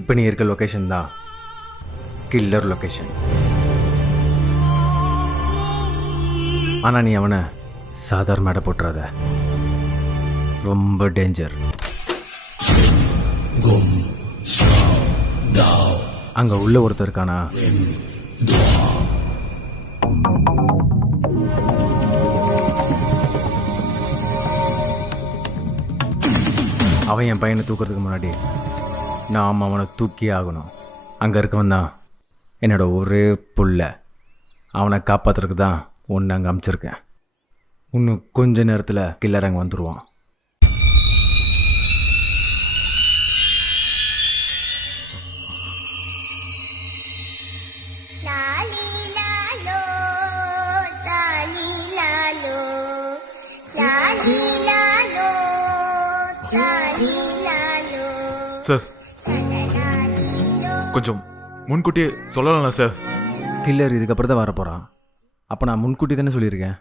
இப்போ நீ இருக்க லொக்கேஷன் தான் கில்லர் லொக்கேஷன். ஆனால் நீ அவனை சாதாரண மேடை போட்டுறாத, ரொம்ப டேஞ்சர். அங்கே உள்ள ஒருத்தர் இருக்கானா, அவன் என் பையனை தூக்கிறதுக்கு முன்னாடி நாம் அவனை தூக்கியே ஆகணும். அங்கே இருக்கவன் தான் என்னோட ஒரே புள்ள. அவனை காப்பாற்றுறதுக்கு தான் ஒன்று அங்கே அமுச்சிருக்கேன். இன்னும் கொஞ்ச நேரத்தில் கில்லர் அங்கே வந்துடுவான். சார் கொஞ்சம் முன்கூட்டியே சொல்லலாம் சார். கில்லர் இதுக்கப்புறம் தான் வரப்போகிறான். அப்போ நான் முன்கூட்டி தானே சொல்லியிருக்கேன்.